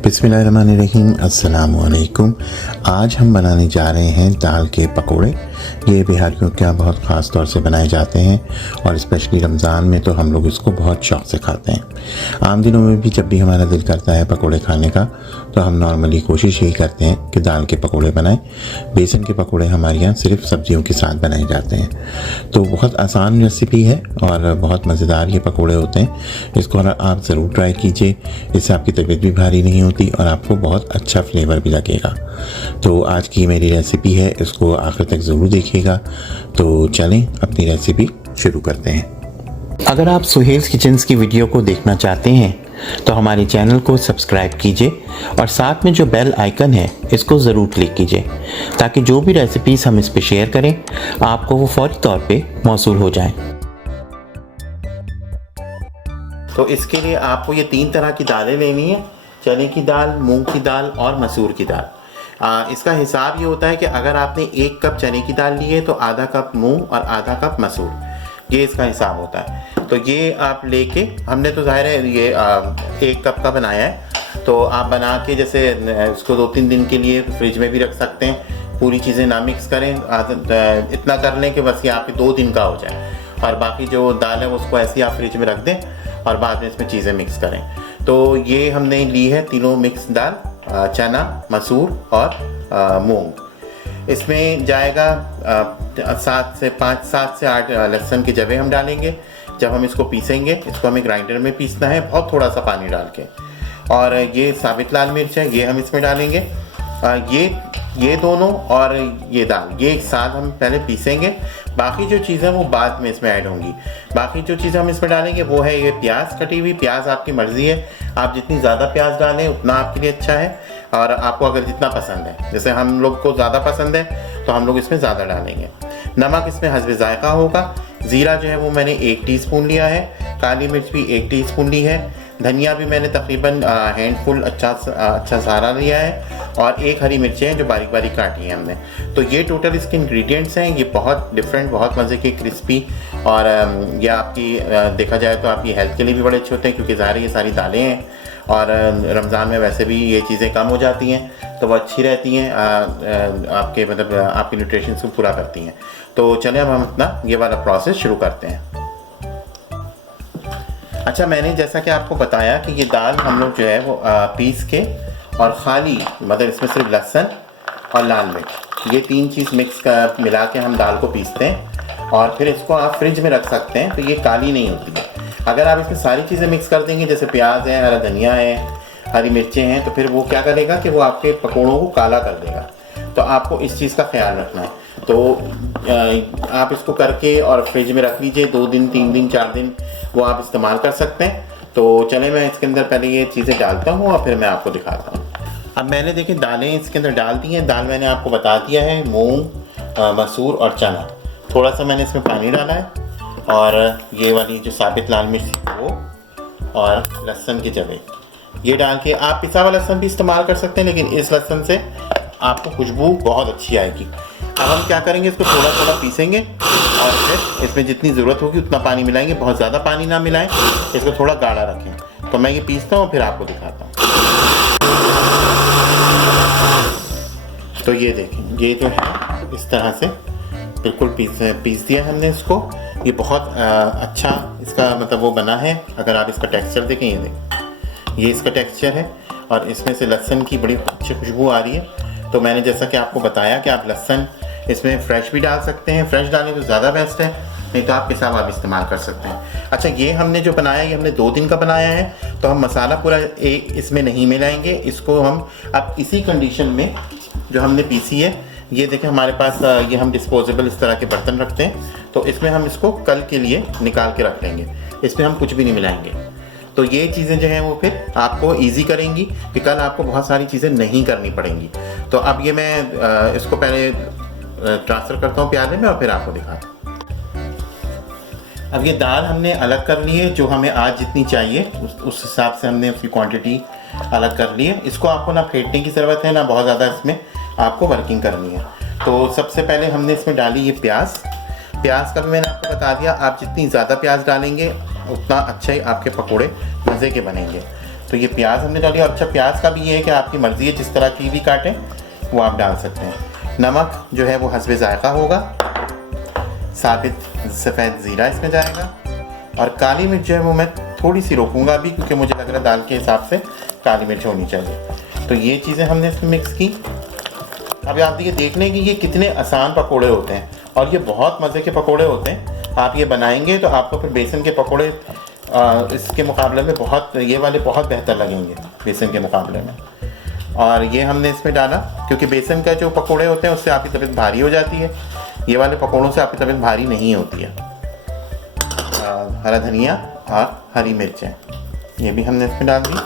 बिस्मिल्लाहिर्रहमानिर्रहीम, अस्सलाम वालेकुम। आज हम बनाने जा रहे हैं दाल के पकोड़े। ये बिहारियों के यहाँ बहुत ख़ास तौर से बनाए जाते हैं और स्पेशली रमज़ान में तो हम लोग इसको बहुत शौक़ से खाते हैं। आम दिनों में भी जब भी हमारा दिल करता है पकोड़े खाने का तो हम नॉर्मली कोशिश यही करते हैं कि दाल के पकोड़े बनाएं। बेसन के पकोड़े हमारे यहाँ सिर्फ सब्जियों के साथ बनाए जाते हैं। तो बहुत आसान रेसिपी है और बहुत मज़ेदार ये पकोड़े होते हैं। इसको आप ज़रूर ट्राई कीजिए, इससे आपकी तबीयत भी भारी नहीं होती और आपको बहुत अच्छा फ्लेवर भी लगेगा। तो आज की मेरी रेसिपी है, इसको आखिर तक ज़रूर देखिएगा। तो चलें अपनी रेसिपी शुरू करते हैं। अगर आप सुहेल्स किचन्स की वीडियो को देखना चाहते हैं तो हमारे चैनल को सब्सक्राइब कीजिए और साथ में जो बेल आइकन है इसको ज़रूर क्लिक कीजिए ताकि जो भी रेसिपीज़ हम इस पे शेयर करें आपको वो फौरी तौर पे मौसूल हो जाए। तो इसके लिए आपको ये 3 तरह की दालें लेनी है, चने की दाल, मूंग की दाल और मसूर की दाल। इसका हिसाब ये होता है कि अगर आपने 1 कप चने की दाल ली है तो आधा कप मूंग और आधा कप मसूर, ये इसका हिसाब होता है। तो ये आप लेके, हमने तो ज़ाहिर है ये 1 कप का बनाया है, तो आप बना के जैसे इसको 2-3 दिन के लिए फ्रिज में भी रख सकते हैं। पूरी चीज़ें ना मिक्स करें, इतना कर लें कि बस ये आपके 2 दिन का हो जाए और बाकी जो दाल है उसको ऐसे ही आप फ्रिज में रख दें और बाद में इसमें चीज़ें मिक्स करें। तो ये हमने ली है तीनों मिक्स दाल, चना, मसूर और मूंग। इसमें जाएगा 7 से 8 लहसुन के जवे हम डालेंगे। जब हम इसको पीसेंगे, इसको हमें ग्राइंडर में पीसना है बहुत थोड़ा सा पानी डाल के। और ये साबित लाल मिर्च है, ये हम इसमें डालेंगे। ये दोनों और ये दाल, ये एक साथ हम पहले पीसेंगे। बाकी जो चीज़ें वो बाद में इसमें ऐड होंगी। बाकी जो चीज़ें हम इसमें डालेंगे वो है ये प्याज कटी हुई। प्याज आपकी मर्ज़ी है, आप जितनी ज़्यादा प्याज डालें उतना आपके लिए अच्छा है और आपको अगर जितना पसंद है, जैसे हम लोग को ज़्यादा पसंद है तो हम लोग इसमें ज़्यादा डालेंगे। नमक इसमें हस्बे ज़ायक़ा होगा। ज़ीरा जो है वो मैंने 1 टीस्पून लिया है। काली मिर्च भी 1 टीस्पून ली है। धनिया भी मैंने तकरीबन हैंडफुल अच्छा सारा लिया है और 1 हरी मिर्चें हैं जो बारीक बारीक काटी हैं हमने। तो ये टोटल इसके इंग्रेडिएंट्स हैं। ये बहुत डिफरेंट, बहुत मज़े के, क्रिस्पी और ये आपकी देखा जाए तो आपकी हेल्थ के लिए भी बड़े अच्छे होते हैं क्योंकि ज़ाहिर ये सारी दालें हैं और रमज़ान में वैसे भी ये चीज़ें कम हो जाती हैं तो वो अच्छी रहती हैं, आपके मतलब आपके न्यूट्रिशन को पूरा करती हैं। तो चलें अब हम अपना ये वाला प्रोसेस शुरू करते हैं। अच्छा, मैंने जैसा कि आपको बताया कि ये दाल हम लोग जो है वो पीस के और ख़ाली मतलब इसमें सिर्फ लहसुन और लाल मिर्च, ये 3 चीज़ मिला के हम दाल को पीसते हैं और फिर इसको आप फ्रिज में रख सकते हैं तो ये काली नहीं होती है। अगर आप इसमें सारी चीज़ें मिक्स कर देंगे, जैसे प्याज है, हरा धनिया है, हरी मिर्चें हैं, तो फिर वो क्या करेगा कि वो आपके पकौड़ों को काला कर देगा। तो आपको इस चीज़ का ख्याल रखना है। तो आप इसको करके और फ्रिज में रख लीजिए 2 दिन, 3 दिन, 4 दिन वो आप इस्तेमाल कर सकते हैं। तो चलें मैं इसके अंदर पहले ये चीज़ें डालता हूँ और फिर मैं आपको दिखाता हूँ। अब मैंने देखिए दालें इसके अंदर डाल दी हैं। दाल मैंने आपको बता दिया है, मूंग, मसूर और चना। थोड़ा सा मैंने इसमें पानी डाला है और ये वाली जो साबित लाल मिर्च वो और लहसुन के जवे ये डाल के, आप पिसा हुआ लहसुन भी इस्तेमाल कर सकते हैं लेकिन इस लहसुन से आपको खुशबू बहुत अच्छी आएगी। अब हम क्या करेंगे, इसको थोड़ा थोड़ा पीसेंगे और फिर इसमें जितनी ज़रूरत होगी उतना पानी मिलाएंगे। बहुत ज़्यादा पानी ना मिलाएं, इसको थोड़ा गाढ़ा रखें। तो मैं ये पीसता हूँ फिर आपको दिखाता हूँ। तो ये देखें, ये जो है इस तरह से बिल्कुल पीस दिया हमने इसको। ये बहुत अच्छा इसका मतलब वो बना है। अगर आप इसका टेक्सचर देखें, ये देखें, ये इसका टेक्सचर है और इसमें से लहसुन की बड़ी अच्छी खुशबू आ रही है। तो मैंने जैसा कि आपको बताया कि आप लहसुन इसमें फ्रेश भी डाल सकते हैं। फ्रेश डालें तो ज़्यादा बेस्ट है, नहीं तो आपके साथ आप इस्तेमाल कर सकते हैं। अच्छा, ये हमने जो बनाया ये हमने 2 दिन का बनाया है तो हम मसाला पूरा इसमें नहीं मिलाएंगे। इसको हम अब इसी कंडीशन में जो हमने पीसी है, ये देखें हमारे पास ये हम डिस्पोजेबल इस तरह के बर्तन रखते हैं तो इसमें हम इसको कल के लिए निकाल के रख लेंगे। इसमें हम कुछ भी नहीं मिलाएंगे। तो ये चीज़ें जो हैं वो फिर आपको इजी करेंगी कि कल आपको बहुत सारी चीज़ें नहीं करनी पड़ेंगी। तो अब ये मैं इसको पहले ट्रांसफ़र करता हूँ प्याले में और फिर आपको दिखाता हूँ। अब ये दाल हमने अलग कर ली है, जो हमें आज जितनी चाहिए उस हिसाब से हमने उसकी क्वांटिटी अलग कर ली है। इसको आपको ना फेंटने की ज़रूरत है ना बहुत ज़्यादा इसमें आपको वर्किंग करनी है। तो सबसे पहले हमने इसमें डाली ये प्याज। प्याज का भी मैंने आपको बता दिया, आप जितनी ज़्यादा प्याज डालेंगे उतना अच्छा ही आपके पकोड़े मज़े के बनेंगे। तो ये प्याज हमने डाली। और अच्छा, प्याज का भी ये है कि आपकी मर्ज़ी है, जिस तरह की भी काटें वो आप डाल सकते हैं। नमक जो है वो हस्बे ज़ायक़ा होगा। साबित सफ़ेद ज़ीरा इसमें जाएगा। और काली मिर्च जो है वो मैं थोड़ी सी रोकूंगा अभी, क्योंकि मुझे लग रहा है दाल के हिसाब से काली मिर्च होनी चाहिए। तो ये चीज़ें हमने इसमें मिक्स की। अब आप ये देख लें कि ये कितने आसान पकोड़े होते हैं और ये बहुत मज़े के पकोड़े होते हैं। आप ये बनाएंगे तो आपको फिर बेसन के पकोड़े इसके मुकाबले में ये वाले बहुत बेहतर लगेंगे बेसन के मुकाबले में। और ये हमने इसमें डाला क्योंकि बेसन का जो पकोड़े होते हैं उससे आपकी तबीयत भारी हो जाती है, ये वाले पकोड़ों से आपकी तबीयत भारी नहीं होती है। हरा धनिया और हरी मिर्चें ये भी हमने इसमें डाल दी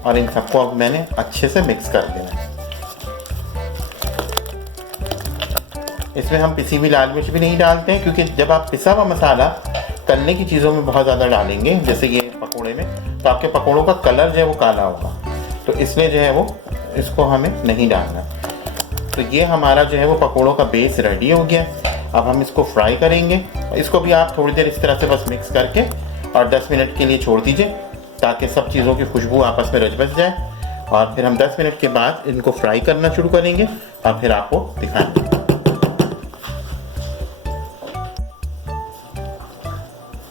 और इन सबको अब मैंने अच्छे से मिक्स कर देना है। इसमें हम पिसी हुई लाल मिर्च भी नहीं डालते हैं, क्योंकि जब आप पिसा हुआ मसाला तलने की चीज़ों में बहुत ज़्यादा डालेंगे, जैसे ये पकोड़े में, तो आपके पकोड़ों का कलर जो है वो काला होगा, तो इसलिए जो है वो इसको हमें नहीं डालना। तो ये हमारा जो है वो पकोड़ों का बेस रेडी हो गया। अब हम इसको फ्राई करेंगे। इसको भी आप थोड़ी देर इस तरह से बस मिक्स करके और 10 मिनट के लिए छोड़ दीजिए, ताकि सब चीज़ों की खुशबू आपस में रच बस जाए। और फिर हम 10 मिनट के बाद इनको फ्राई करना शुरू करेंगे और फिर आपको दिखाएंगे।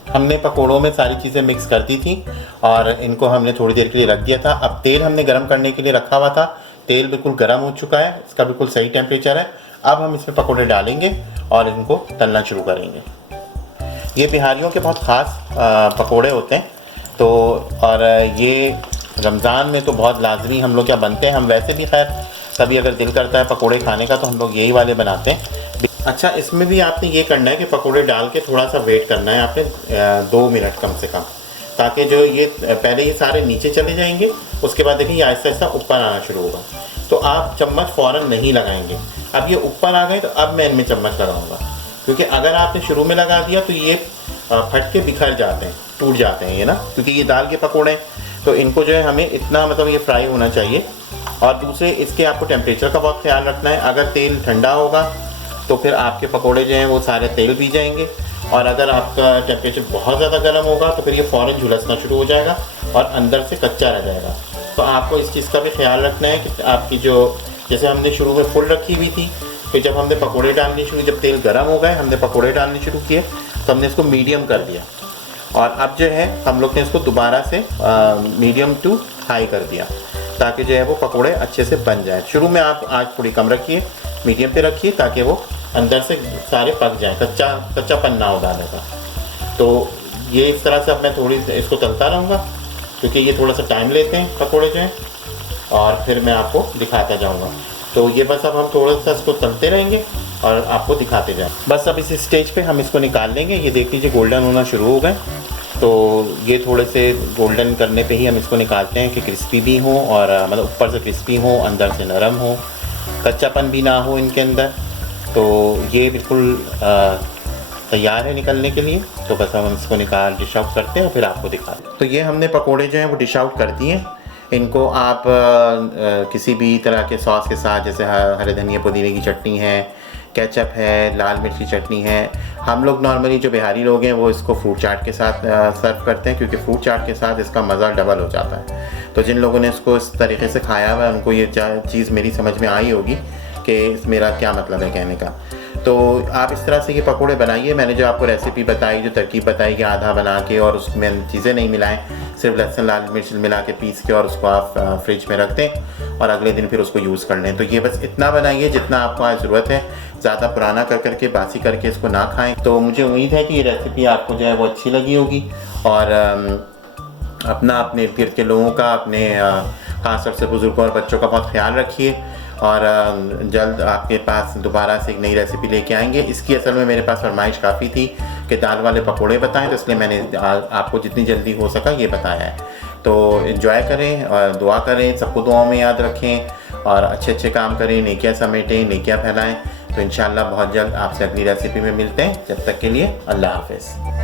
हमने पकोड़ों में सारी चीज़ें मिक्स कर दी थी और इनको हमने थोड़ी देर के लिए रख दिया था। अब तेल हमने गर्म करने के लिए रखा हुआ था, तेल बिल्कुल गर्म हो चुका है, इसका बिल्कुल सही टेम्परेचर है। अब हम इसमें पकोड़े डालेंगे और इनको तलना शुरू करेंगे। ये बिहारियों के बहुत ख़ास पकोड़े होते हैं, तो और ये रमज़ान में तो बहुत लाजमी हम लोग क्या बनते हैं। हम वैसे भी खैर कभी अगर दिल करता है पकोड़े खाने का तो हम लोग यही वाले बनाते हैं। अच्छा, इसमें भी आपने ये करना है कि पकोड़े डाल के थोड़ा सा वेट करना है आपने 2 मिनट कम से कम, ताकि जो ये पहले ये सारे नीचे चले जाएंगे, उसके बाद देखिए ये आहिस्ता आहिस्ता ऊपर आना शुरू होगा। तो आप चम्मच फ़ौरन नहीं लगाएंगे। अब ये ऊपर आ गए तो अब मैं इनमें चम्मच लगाऊंगा, क्योंकि अगर आपने शुरू में लगा दिया तो ये फट के बिखर जाते हैं, टूट जाते हैं ये ना, क्योंकि ये दाल के पकोड़े हैं। तो इनको जो है हमें इतना मतलब ये फ्राई होना चाहिए। और दूसरे इसके आपको टेम्परेचर का बहुत ख्याल रखना है। अगर तेल ठंडा होगा तो फिर आपके पकोड़े जो हैं वो सारे तेल पी जाएंगे, और अगर आपका टेम्परेचर बहुत ज़्यादा गर्म होगा तो फिर ये फ़ौरन झुलसना शुरू हो जाएगा और अंदर से कच्चा रह जाएगा। तो आपको इस चीज़ का भी ख्याल रखना है कि आपकी जो, जैसे हमने शुरू में फुल रखी हुई थी, फिर जब हमने पकोड़े डालने शुरू, जब तेल गर्म हो गए हमने पकोड़े डालने शुरू किए तो हमने इसको मीडियम कर दिया। और अब जो है हम लोग ने इसको दोबारा से मीडियम टू हाई कर दिया, ताकि जो है वो पकोड़े अच्छे से बन जाए। शुरू में आप आँच थोड़ी कम रखिए, मीडियम पे रखिए, ताकि वो अंदर से सारे पक जाएँ, कच्चापन ना हो दाने का। तो ये इस तरह से अब मैं थोड़ी इसको तलता रहूँगा, क्योंकि ये थोड़ा सा टाइम लेते हैं पकोड़े जो हैं, और फिर मैं आपको दिखाता जाऊँगा। तो ये बस अब हम थोड़ा सा इसको तलते रहेंगे और आपको दिखाते जाएँ। बस अब इस स्टेज पे हम इसको निकाल लेंगे। ये देख लीजिए गोल्डन होना शुरू हो गए। तो ये थोड़े से गोल्डन करने पे ही हम इसको निकालते हैं कि क्रिस्पी भी हो, और मतलब ऊपर से क्रिस्पी हो, अंदर से नरम हो, कच्चापन भी ना हो इनके अंदर। तो ये बिल्कुल तैयार है निकलने के लिए। तो बस हम इसको निकाल डिश आउट करते हैं और फिर आपको दिखाते हैं। तो ये हमने पकोड़े जो हैं वो डिश आउट कर दिए। इनको आप किसी भी तरह के सॉस के साथ, जैसे हरे धनिया पुदीने की चटनी है, केचप है, लाल मिर्च की चटनी है। हम लोग नॉर्मली जो बिहारी लोग हैं वो इसको फ्रूट चाट के साथ सर्व करते हैं, क्योंकि फ्रूट चाट के साथ इसका मज़ा डबल हो जाता है। तो जिन लोगों ने इसको इस तरीके से खाया हुआ है उनको ये चीज़ मेरी समझ में आई होगी कि मेरा क्या मतलब है कहने का। तो आप इस तरह से ये पकोड़े बनाइए। मैंने जो आपको रेसिपी बताई, जो तरकीब बताई कि आधा बना के और उसमें चीज़ें नहीं मिलाएं, सिर्फ लहसुन लाल मिर्च मिला के पीस के और उसको आप फ्रिज में रख दें और अगले दिन फिर उसको यूज़ कर लें। तो ये बस इतना बनाइए जितना आपको आज ज़रूरत है, ज़्यादा पुराना करके बासी करके इसको ना खाएं। तो मुझे उम्मीद है कि ये रेसिपी आपको जो है वो अच्छी लगी होगी, और अपने इर्द गिर्द के लोगों का, अपने ख़ास तौर से बुज़ुर्गों और बच्चों का बहुत ख्याल रखिए। और जल्द आपके पास दोबारा से एक नई रेसिपी लेके आएंगे। इसकी असल में मेरे पास फरमाइश काफ़ी थी कि दाल वाले पकोड़े बताएं, तो इसलिए मैंने आपको जितनी जल्दी हो सका ये बताया है। तो एंजॉय करें और दुआ करें, सबको दुआओं में याद रखें और अच्छे अच्छे काम करें, नेकियां समेटें, नेकियां फैलाएं। तो इंशाअल्लाह बहुत जल्द आपसे अगली रेसिपी में मिलते हैं। जब तक के लिए अल्लाह हाफ़िज़।